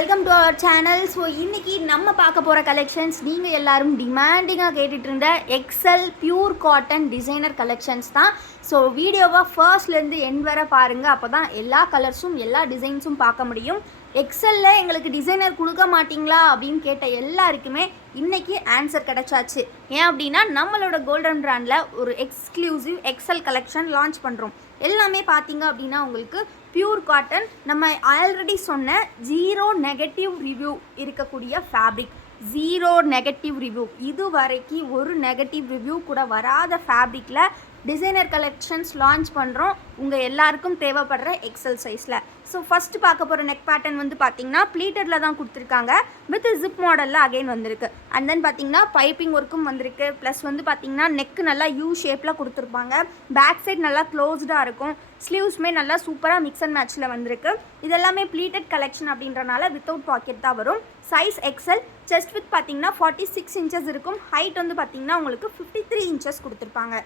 Welcome to our channel. So இன்றைக்கி நம்ம பார்க்க போகிற கலெக்ஷன்ஸ் நீங்கள் எல்லோரும் டிமாண்டிங்காக கேட்டுட்டு இருந்த excel pure cotton designer collections தான். ஸோ வீடியோவை ஃபர்ஸ்ட்லேருந்து எண்ட் வர பாருங்கள், அப்போ தான் எல்லா கலர்ஸும் எல்லா டிசைன்ஸும் பார்க்க முடியும். எக்ஸலில் எங்களுக்கு டிசைனர் கொடுக்க மாட்டிங்களா அப்படின்னு கேட்ட எல்லாருக்குமே இன்றைக்கி ஆன்சர் கிடச்சாச்சு. ஏன் அப்படின்னா நம்மளோட கோல்டன் பிராண்டில் ஒரு எக்ஸ்க்ளூசிவ் எக்ஸல் கலெக்ஷன் லான்ச் பண்ணுறோம். எல்லாமே பார்த்தீங்க அப்படின்னா உங்களுக்கு பியூர் காட்டன், நம்ம ஆல்ரெடி சொன்ன ஜீரோ நெகட்டிவ் ரிவ்யூ இருக்கக்கூடிய ஃபேப்ரிக், ஜீரோ நெகட்டிவ் ரிவ்யூ, இது வரைக்கும் ஒரு நெகட்டிவ் ரிவ்யூ கூட வராத ஃபேப்ரிக்கில் டிசைனர் கலெக்ஷன்ஸ் லான்ச் பண்ணுறோம் உங்கள் எல்லாருக்கும் தேவைப்படுற எக்ஸல் சைஸில். ஸோ ஃபஸ்ட்டு பார்க்க போகிற நெக் பேட்டர்ன் வந்து பார்த்திங்கன்னா ப்ளீட்டடில் தான் கொடுத்துருக்காங்க, வித் ஜிப் மாடலில் அகைன் வந்திருக்கு. அண்ட் தென் பார்த்திங்கன்னா பைப்பிங் ஒர்க்கும் வந்திருக்கு. ப்ளஸ் வந்து பார்த்திங்கன்னா நெக்கு நல்லா யூ ஷேப்பில் கொடுத்துருப்பாங்க, பேக் சைட் நல்லா க்ளோஸ்டாக இருக்கும், ஸ்லீவ்ஸுமே நல்லா சூப்பராக மிக்ஸ் அண்ட் மேட்ச்சில் வந்திருக்கு. இது எல்லாமே ப்ளீட்டட் கலெக்ஷன் அப்படின்றனால வித்தவுட் பாக்கெட் தான் வரும். சைஸ் எக்ஸல், செஸ்ட் வித் பார்த்திங்கன்னா 46 இன்ச்சஸ் இருக்கும், ஹைட் வந்து பார்த்திங்கன்னா உங்களுக்கு 53 இன்ச்சஸ் கொடுத்துருப்பாங்க.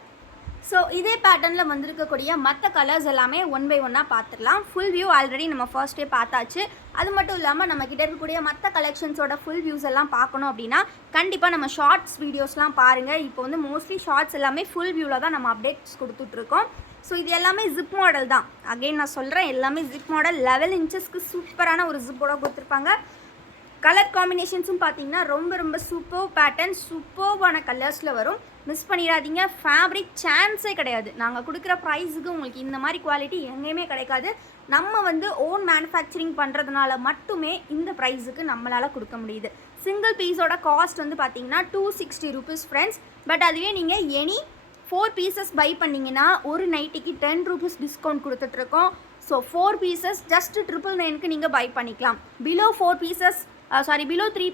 ஸோ இதே பேட்டர்னில் வந்திருக்கக்கூடிய மற்ற கலர்ஸ் எல்லாமே ஒன் பை ஒன்னாக பார்த்துடலாம். ஃபுல் வியூ ஆல்ரெடி நம்ம ஃபர்ஸ்ட்டே பார்த்தாச்சு. அது மட்டும் இல்லாமல் நம்ம கிட்ட இருக்கக்கூடிய மற்ற கலெக்ஷன்ஸோட ஃபுல் வியூஸ் எல்லாம் பார்க்கணும் அப்படின்னா கண்டிப்பாக நம்ம ஷார்ட்ஸ் வீடியோஸ்லாம் பாருங்கள். இப்போ வந்து மோஸ்ட்லி ஷார்ட்ஸ் எல்லாமே ஃபுல் வியூவில் தான் நம்ம அப்டேட்ஸ் கொடுத்துட்ருக்கோம். ஸோ இது எல்லாமே ஜிப் மாடல் தான். அகைன் நான் சொல்கிறேன், எல்லாமே ஜிப் மாடல். 11 இன்ச்சஸ்க்கு சூப்பரான ஒரு ஜிப்போட கொடுத்துருப்பாங்க. கலர் காம்பினேஷன்ஸும் பார்த்தீங்கன்னா ரொம்ப சூப்பர் பேட்டர்ன், சூப்பர்வான கலர்ஸில் வரும். மிஸ் பண்ணிடாதீங்க. ஃபேப்ரிக் சான்ஸே கிடையாது. நாங்கள் கொடுக்குற ப்ரைஸுக்கு உங்களுக்கு இந்த மாதிரி குவாலிட்டி எங்கேயுமே கிடைக்காது. நம்ம வந்து ஓன் மேனுஃபேக்சரிங் பண்ணுறதுனால மட்டுமே இந்த ப்ரைஸுக்கு நம்மளால் கொடுக்க முடியுது. சிங்கிள் பீஸோட காஸ்ட் வந்து பார்த்தீங்கன்னா 260 ருபீஸ் ஃப்ரெண்ட்ஸ். பட் அதுவே நீங்கள் எனி 4 பீசஸ் பை பண்ணிங்கன்னா ஒரு நைட்டிக்கு 10 ருபீஸ் டிஸ்கவுண்ட் கொடுத்துட்ருக்கோம். ஸோ 4 பீசஸ் ஜஸ்ட் 999க்கு நீங்கள் பை பண்ணிக்கலாம். பிலோ 3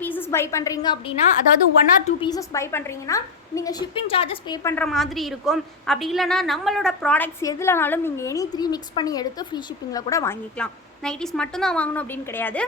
பீசஸ் பை பண்ணுறீங்க அப்படின்னா, அதாவது 1 or 2 பீசஸ் பை பண்ணுறீங்கன்னா நீங்கள் ஷிப்பிங் சார்ஜஸ் பே பண்ணுற மாதிரி இருக்கும். அப்படி இல்லைனா நம்மளோட ப்ராடக்ட்ஸ் எதுலனாலும் நீங்கள் எனி 3 மிக்ஸ் பண்ணி எடுத்து ஃப்ரீ ஷிப்பிங்கில் கூட வாங்கிக்கலாம். நைட்டிஸ் மட்டும்தான் வாங்கணும் அப்படின்னு கிடையாது.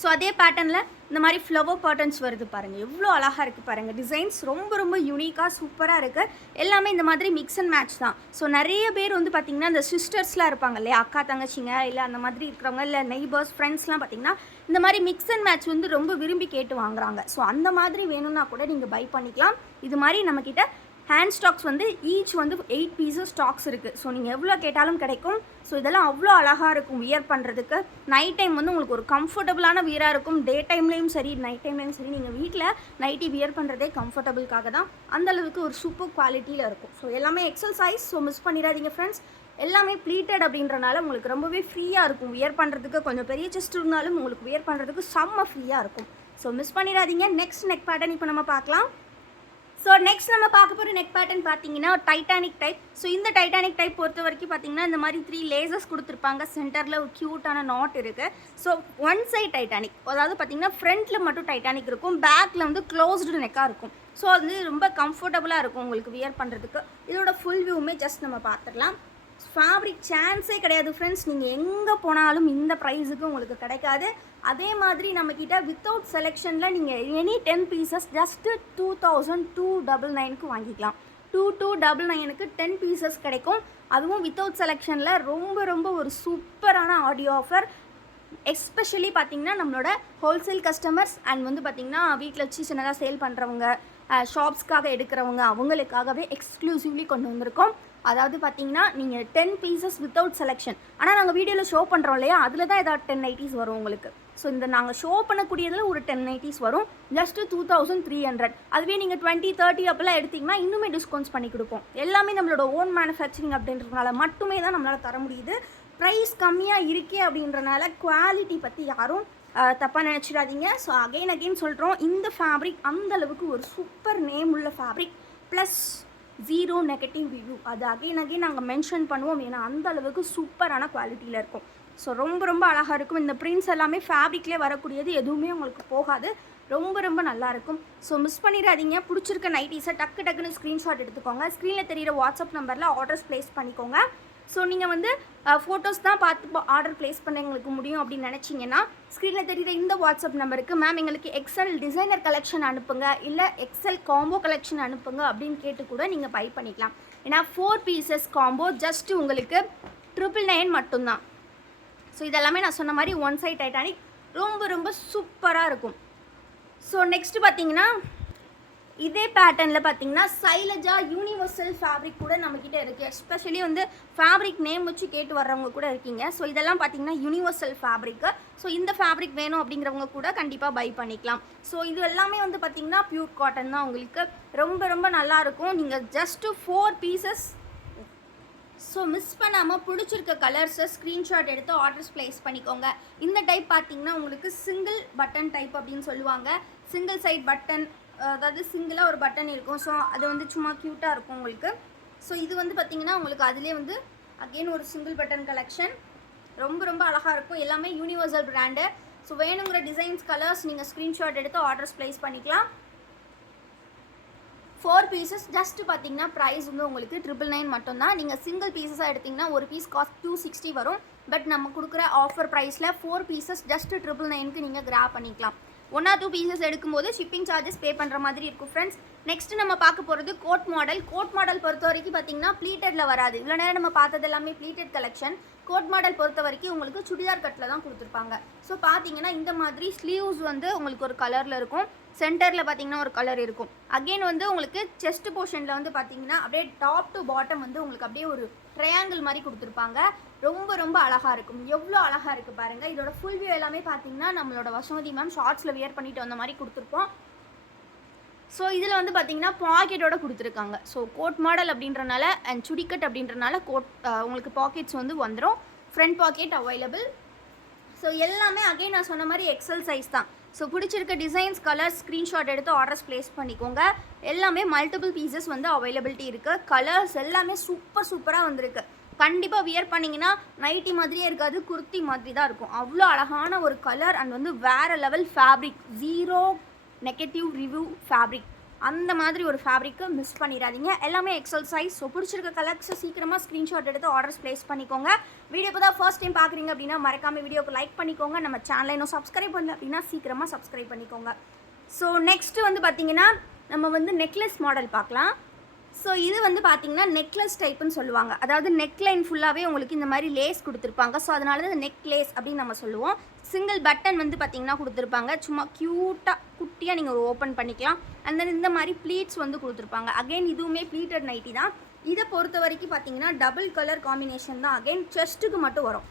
ஸோ அதே பேட்டர்னில் இந்த மாதிரி ஃப்ளவர் பேட்டர்ன்ஸ் வருது பாருங்கள், எவ்வளோ அழகாக இருக்குது பாருங்கள். டிசைன்ஸ் ரொம்ப யூனிக்காக சூப்பராக இருக்குது. எல்லாமே இந்த மாதிரி மிக்ஸ் அண்ட் மேட்ச் தான். ஸோ நிறைய பேர் வந்து பார்த்திங்கன்னா இந்த சிஸ்டர்ஸ்லாம் இருப்பாங்க இல்லையா, அக்கா தங்கச்சிங்க இல்லை அந்த மாதிரி இருக்கிறவங்க, இல்லை நெய்பர்ஸ் ஃப்ரெண்ட்ஸ்லாம் பார்த்திங்கன்னா இந்த மாதிரி மிக்ஸ் அண்ட் மேட்ச் வந்து ரொம்ப விரும்பி கேட்டு வாங்குறாங்க. ஸோ அந்த மாதிரி வேணும்னா கூட நீங்கள் பை பண்ணிக்கலாம். இது மாதிரி நம்மக்கிட்ட ஹேண்ட் ஸ்டாக்ஸ் வந்து ஈச் வந்து 8 பீசஸ் ஸ்டாக்ஸ் இருக்குது. ஸோ நீங்கள் எவ்வளோ கேட்டாலும் கிடைக்கும். ஸோ இதெல்லாம் அவ்வளோ அழகாக இருக்கும் வியர் பண்ணுறதுக்கு. நைட் டைம் வந்து உங்களுக்கு ஒரு கம்ஃபர்டபுளான வியராக இருக்கும். டே டைம்லேயும் சரி நைட் டைம்லேயும் சரி நீங்கள் வீட்டில் நைட்டி வியர் பண்ணுறதே கம்ஃபர்டபுளுக்காக தான். அந்தளவுக்கு ஒரு சூப்பர் குவாலிட்டியில் இருக்கும். ஸோ எல்லாமே எக்ஸல் சைஸ். ஸோ மிஸ் பண்ணிடாதீங்க ஃப்ரெண்ட்ஸ். எல்லாமே ப்ளீட்டட் அப்படின்றனால உங்களுக்கு ரொம்பவே ஃப்ரீயாக இருக்கும் வியர் பண்ணுறதுக்கு. கொஞ்சம் பெரிய செஸ்ட் இருந்தாலும் உங்களுக்கு வியர் பண்ணுறதுக்கு செம்ம ஃப்ரீயாக இருக்கும். ஸோ மிஸ் பண்ணிடாதீங்க. நெக்ஸ்ட் நெக் பேட்டர்ன் இப்போ நம்ம பார்க்கலாம். ஸோ நெக்ஸ்ட் நம்ம பார்க்க போகிற நெக் பேட்டர்ன் பார்த்தீங்கன்னா டைட்டானிக் டைப். ஸோ இந்த டைட்டானிக் டைப் பொறுத்த வரைக்கும் பார்த்தீங்கன்னா இந்த மாதிரி 3 லேசர்ஸ் கொடுத்துருப்பாங்க. சென்டரில் ஒரு க்யூட்டான நாட் இருக்குது. ஸோ ஒன் சைட் டைட்டானிக், அதாவது பார்த்தீங்கன்னா ஃப்ரண்ட்டில் மட்டும் டைட்டானிக் இருக்கும், பேக்கில் வந்து க்ளோஸ்டு நெக்காக இருக்கும். ஸோ அது ரொம்ப கம்ஃபர்டபுளாக இருக்கும் உங்களுக்கு வியர் பண்ணுறதுக்கு. இதோட ஃபுல் வியூவுமே ஜஸ்ட் நம்ம பார்த்துடலாம். ஃபேப்ரிக் சான்ஸே கிடையாது ஃப்ரெண்ட்ஸ். நீங்கள் எங்கே போனாலும் இந்த ப்ரைஸுக்கு உங்களுக்கு கிடைக்காது. அதே மாதிரி நம்மக்கிட்ட வித்தவுட் செலெக்ஷனில் நீங்கள் எனி 10 பீசஸ் ஜஸ்ட்டு 2299க்கு வாங்கிக்கலாம். 2299க்கு 10 பீசஸ் கிடைக்கும். அதுவும் வித்தவுட் செலெக்ஷனில் ரொம்ப ஒரு சூப்பரான ஆடியோ ஆஃபர். எஸ்பெஷலி பார்த்திங்கன்னா நம்மளோட ஹோல்சேல் கஸ்டமர்ஸ் அண்ட் வந்து பார்த்திங்கன்னா வீட்டில் வச்சு சின்னதாக சேல் பண்ணுறவங்க, ஷாப்ஸ்க்காக எடுக்கிறவங்க, அவங்களுக்காகவே எக்ஸ்க்ளூசிவ்லி கொண்டு வந்திருக்கோம். அதாவது பார்த்தீங்கன்னா நீங்கள் 10 பீசஸ் வித்தவுட் செலெக்ஷன், ஆனால் நாங்கள் வீடியோவில் ஷோ பண்ணுறோம் இல்லையா, அதில் தான் ஏதாவது 10 நைட்டிஸ் வரும் உங்களுக்கு. ஸோ இந்த நாங்கள் ஷோ பண்ணக்கூடியதில் ஒரு 10 நைட்டிஸ் வரும், ஜஸ்ட்டு 2300. அதுவே நீங்கள் 20-30 அப்போல்லாம் எடுத்திங்கன்னா இன்னுமே டிஸ்கவுண்ட்ஸ் பண்ணி கொடுப்போம். எல்லாமே நம்மளோட ஓன் மேனுஃபேக்சரிங் அப்படின்றதுனால மட்டுமே தான் நம்மளால் தர முடியுது. ப்ரைஸ் கம்மியாக இருக்கே அப்படின்றனால குவாலிட்டி பற்றி யாரும் தப்பாக நினச்சிடாதீங்க. ஸோ அகெயின் சொல்கிறோம், இந்த ஃபேப்ரிக் அந்தளவுக்கு ஒரு சூப்பர் நேம் உள்ள fabric, plus zero negative review. அது அகெயின் நாங்கள் மென்ஷன் பண்ணுவோம், ஏன்னா அந்தளவுக்கு சூப்பரான குவாலிட்டியில் இருக்கும். ஸோ ரொம்ப அழகாக இருக்கும். இந்த பிரிண்ட்ஸ் எல்லாமே ஃபேப்ரிக்லேயே வரக்கூடியது, எதுவுமே உங்களுக்கு போகாது. ரொம்ப நல்லாயிருக்கும். ஸோ மிஸ் பண்ணிடாதீங்க. பிடிச்சிருக்க நைட்டிஸை டக்குன்னு ஸ்க்ரீன்ஷாட் எடுத்துக்கோங்க. ஸ்க்ரீனில் தெரிகிற வாட்ஸ்அப் நம்பரில் ஆர்டர்ஸ் ப்ளேஸ் பண்ணிக்கோங்க. ஸோ நீங்கள் வந்து ஃபோட்டோஸ் தான் பார்த்து ஆர்டர் ப்ளேஸ் பண்ண எங்களுக்கு முடியும் அப்படின்னு நினச்சிங்கன்னா ஸ்க்ரீனில் தெரியுற இந்த வாட்ஸ்அப் நம்பருக்கு மேம் எங்களுக்கு எக்ஸல் டிசைனர் கலெக்ஷன் அனுப்புங்க, இல்லை எக்ஸல் காம்போ கலெக்ஷன் அனுப்புங்க அப்படின்னு கேட்டு கூட நீங்கள் பை பண்ணிக்கலாம். ஏன்னா 4 பீசஸ் காம்போ ஜஸ்ட்டு உங்களுக்கு 999 மட்டும்தான். ஸோ இதெல்லாமே நான் சொன்ன மாதிரி ஒன் சைட் டைட்டானிக் ரொம்ப ரொம்ப சூப்பராக இருக்கும். ஸோ நெக்ஸ்ட்டு பார்த்தீங்கன்னா இதே பேட்டர்னில் பார்த்தீங்கன்னா சைலஜா யூனிவர்சல் ஃபேப்ரிக் கூட நம்மக்கிட்ட இருக்குது. எஸ்பெஷலி வந்து ஃபேப்ரிக் நேம் வச்சு கேட்டு வர்றவங்க கூட இருக்கீங்க. ஸோ இதெல்லாம் பார்த்தீங்கன்னா யூனிவர்சல் ஃபேப்ரிக்கு. ஸோ இந்த ஃபேப்ரிக் வேணும் அப்படிங்கிறவங்க கூட கண்டிப்பாக பை பண்ணிக்கலாம். ஸோ இது எல்லாமே வந்து பார்த்தீங்கன்னா பியூர் காட்டன் தான். உங்களுக்கு ரொம்ப ரொம்ப நல்லாயிருக்கும். நீங்கள் ஜஸ்ட்டு 4 பீசஸ். ஸோ மிஸ் பண்ணாமல் பிடிச்சிருக்க கலர்ஸை ஸ்க்ரீன்ஷாட் எடுத்து ஆர்டர்ஸ் ப்ளேஸ் பண்ணிக்கோங்க. இந்த டைப் பார்த்தீங்கன்னா உங்களுக்கு சிங்கிள் பட்டன் டைப் அப்படின்னு சொல்லுவாங்க. சிங்கிள் சைட் பட்டன், அதாவது சிங்கிளாக ஒரு பட்டன் இருக்கும். ஸோ அது வந்து சும்மா க்யூட்டாக இருக்கும் உங்களுக்கு. ஸோ இது வந்து பார்த்திங்கன்னா உங்களுக்கு அதிலே வந்து அகெயின் ஒரு சிங்கிள் பட்டன் கலெக்ஷன். ரொம்ப ரொம்ப அழகாக இருக்கும். எல்லாமே யூனிவர்சல் பிராண்டு. ஸோ வேணுங்கிற டிசைன்ஸ் கலர்ஸ் நீங்கள் ஸ்க்ரீன்ஷாட் எடுத்து ஆர்டர்ஸ் ப்ளேஸ் பண்ணிக்கலாம். 4 பீசஸ் ஜஸ்ட்டு பார்த்தீங்கன்னா ப்ரைஸ் வந்து உங்களுக்கு 999 மட்டும்தான். நீங்கள் சிங்கிள் பீசஸாக எடுத்திங்கன்னா ஒரு பீஸ் காஸ்ட் 260 வரும். பட் நம்ம கொடுக்குற ஆஃபர் ப்ரைஸில் 4 பீசஸ் ஜஸ்ட்டு 999க்கு நீங்கள் கிராப் பண்ணிக்கலாம். 1 or 2 பீசஸ் எடுக்கும்போது ஷிப்பிங் சார்ஜஸ் பே பண்ணுற மாதிரி இருக்கும் ஃப்ரெண்ட்ஸ். நெக்ஸ்ட் நம்ம பார்க்க போகிறது கோட் மாடல். கோட் மாடல் பொறுத்த வரைக்கும் பார்த்தீங்கன்னா ப்ளீட்டடில் வராது. இவ்வளோ நேரம் நம்ம பார்த்தது எல்லாமே ப்ளீட்டட் கலெக்ஷன். கோட் மாடல் பொறுத்த வரைக்கும் உங்களுக்கு சுடிதார் கட்டில் தான் கொடுத்துருப்பாங்க. ஸோ பார்த்தீங்கன்னா இந்த மாதிரி ஸ்லீவ்ஸ் வந்து உங்களுக்கு ஒரு கலரில் இருக்கும். சென்டரில் பார்த்தீங்கன்னா ஒரு கலர் இருக்கும். அகெயின் வந்து உங்களுக்கு செஸ்ட் போர்ஷனில் வந்து பார்த்தீங்கன்னா அப்படியே டாப் டு பாட்டம் வந்து உங்களுக்கு அப்படியே ஒரு ட்ரையாங்கிள் மாதிரி கொடுத்துருப்பாங்க. ரொம்ப ரொம்ப அழகாக இருக்கும். எவ்வளோ அழகாக இருக்குது பாருங்கள். இதோட ஃபுல் வியூ எல்லாமே பார்த்தீங்கன்னா நம்மளோட வசுமதி மேம் ஷார்ட்ஸில் வியர் பண்ணிட்டு வந்த மாதிரி கொடுத்துருப்போம். ஸோ இதில் வந்து பார்த்தீங்கன்னா பாக்கெட்டோட கொடுத்துருக்காங்க. ஸோ கோட் மாடல் அப்படின்றனால அண்ட் சுடிக்கட் அப்படின்றனால உங்களுக்கு பாக்கெட்ஸ் வந்து வந்துடும். Front packet available. ஸோ எல்லாமே அகைன் நான் சொன்ன மாதிரி எக்ஸல் சைஸ் தான். ஸோ பிடிச்சிருக்க டிசைன்ஸ் கலர்ஸ் ஸ்க்ரீன்ஷாட் எடுத்து ஆர்டர்ஸ் ப்ளேஸ் பண்ணிக்கோங்க. எல்லாமே மல்டிபிள் பீசஸ் வந்து அவைலபிலிட்டி இருக்குது. கலர்ஸ் எல்லாமே சூப்பராக வந்திருக்கு. கண்டிப்பாக வியர் பண்ணிங்கன்னா நைட்டி மாதிரியே இருக்காது, குர்த்தி மாதிரி தான் இருக்கும். அவ்வளோ அழகான ஒரு கலர் அண்ட் வந்து வேறு level fabric. 0 negative review fabric. அந்த மாதிரி ஒரு ஃபேப்ரிக்கு மிஸ் பண்ணிடாதீங்க. எல்லாமே எக்ஸல் சைஸ். ஸோ பிடிச்சிருக்க கலர்ஸை சீக்கிரமாக ஸ்க்ரீன்ஷாட் எடுத்து ஆர்டர்ஸ் ப்ளேஸ் பண்ணிக்கோங்க. வீடியோ இப்போ தான் ஃபர்ஸ்ட் டைம் பார்க்குறீங்க அப்படின்னா மறக்காமல் வீடியோக்கு லைக் பண்ணிக்கோங்க. நம்ம சேனலை இன்னும் சப்ஸ்கிரைப் பண்ணல அப்படின்னா சீக்கிரமாக சப்ஸ்கிரைப் பண்ணிக்கோங்க. ஸோ நெக்ஸ்ட்டு வந்து பார்த்திங்கன்னா நம்ம வந்து நெக்லஸ் மாடல் பார்க்கலாம். ஸோ இது வந்து பார்த்திங்கன்னா நெக்லஸ் டைப்புன்னு சொல்லுவாங்க. அதாவது நெக்லைன் ஃபுல்லாகவே உங்களுக்கு இந்த மாதிரி லேஸ் கொடுத்துருப்பாங்க. ஸோ அதனால தான் நெக் லேஸ் அப்படின்னு நம்ம சொல்லுவோம். சிங்கிள் பட்டன் வந்து பார்த்திங்கன்னா கொடுத்துருப்பாங்க. சும்மா க்யூட்டாக குட்டியாக நீங்கள் ஒரு ஓப்பன் பண்ணிக்கலாம். அண்ட் தென் இந்த மாதிரி ப்ளீட்ஸ் வந்து கொடுத்துருப்பாங்க. அகெயின் இதுவுமே ப்ளீட்டட் நைட்டி தான். இதை பொறுத்த வரைக்கும் பார்த்திங்கன்னா டபுள் கலர் காம்பினேஷன் தான். அகெயின் செஸ்ட்டுக்கு மட்டும் வரும்.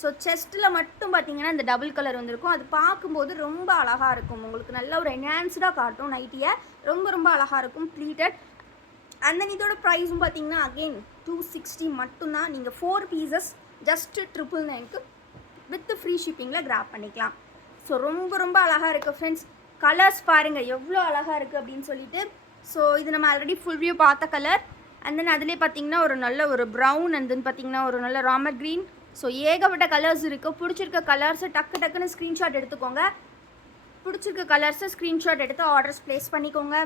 ஸோ செஸ்ட்டில் மட்டும் பார்த்திங்கன்னா இந்த டபுள் கலர் வந்திருக்கும். அது பார்க்கும்போது ரொம்ப அழகாக இருக்கும். உங்களுக்கு நல்ல ஒரு என்ஹான்ஸ்டாக காட்டும் நைட்டியை. ரொம்ப ரொம்ப அழகாக இருக்கும் ப்ளீட்டட். அண்ட் தென் இதோட ப்ரைஸும் பார்த்தீங்கன்னா அகெயின் 260 மட்டும்தான். நீங்கள் 4 பீசஸ் ஜஸ்ட்டு 999க்கு வித் ஃப்ரீ ஷிப்பிங்கில் கிராப் பண்ணிக்கலாம். ஸோ ரொம்ப ரொம்ப அழகாக இருக்குது ஃப்ரெண்ட்ஸ். கலர்ஸ் பாருங்கள் எவ்வளோ அழகாக இருக்குது அப்படின்னு சொல்லிட்டு. ஸோ இது நம்ம ஆல்ரெடி ஃபுல் வியூ பார்த்த கலர். அண்ட் தென் அதிலே பார்த்தீங்கன்னா ஒரு நல்ல ஒரு ப்ரௌன் அண்ட் தென் பார்த்தீங்கன்னா ஒரு நல்ல ராமர் க்ரீன். ஸோ ஏகப்பட்ட கலர்ஸ் இருக்குது. பிடிச்சிருக்க கலர்ஸை டக்குன்னு ஸ்க்ரீன்ஷாட் எடுத்துக்கோங்க. பிடிச்சிருக்க கலர்ஸை ஸ்க்ரீன்ஷாட் எடுத்து ஆர்டர்ஸ் ப்ளேஸ் பண்ணிக்கோங்க.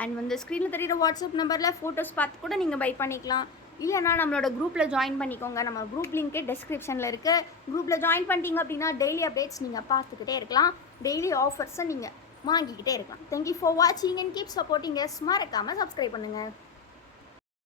அண்ட் வந்து ஸ்க்ரீனில் தெரியுற வாட்ஸ்அப் நம்பரில் ஃபோட்டோஸ் பார்த்து கூட நீங்கள் பை பண்ணிக்கலாம். இல்லைனா நம்மளோட குரூப்பில் ஜாயின் பண்ணிக்கோங்க. நம்ம குரூப் லிங்க்கே டிஸ்கிரிப்ஷனில் இருக்குது. குரூப்பில் ஜாயின் பண்ணிட்டீங்க அப்படின்னா டெய்லி அப்டேட்ஸ் நீங்கள் பார்த்துக்கிட்டே இருக்கலாம். டெய்லி ஆஃபர்ஸை நீங்கள் வாங்கிக்கிட்டே இருக்கலாம். தேங்க்யூ ஃபார் வாட்சிங் அண்ட் கீப் சப்போர்ட்டிங் எஸ். மறக்காமல் சப்ஸ்கிரைப் பண்ணுங்கள்.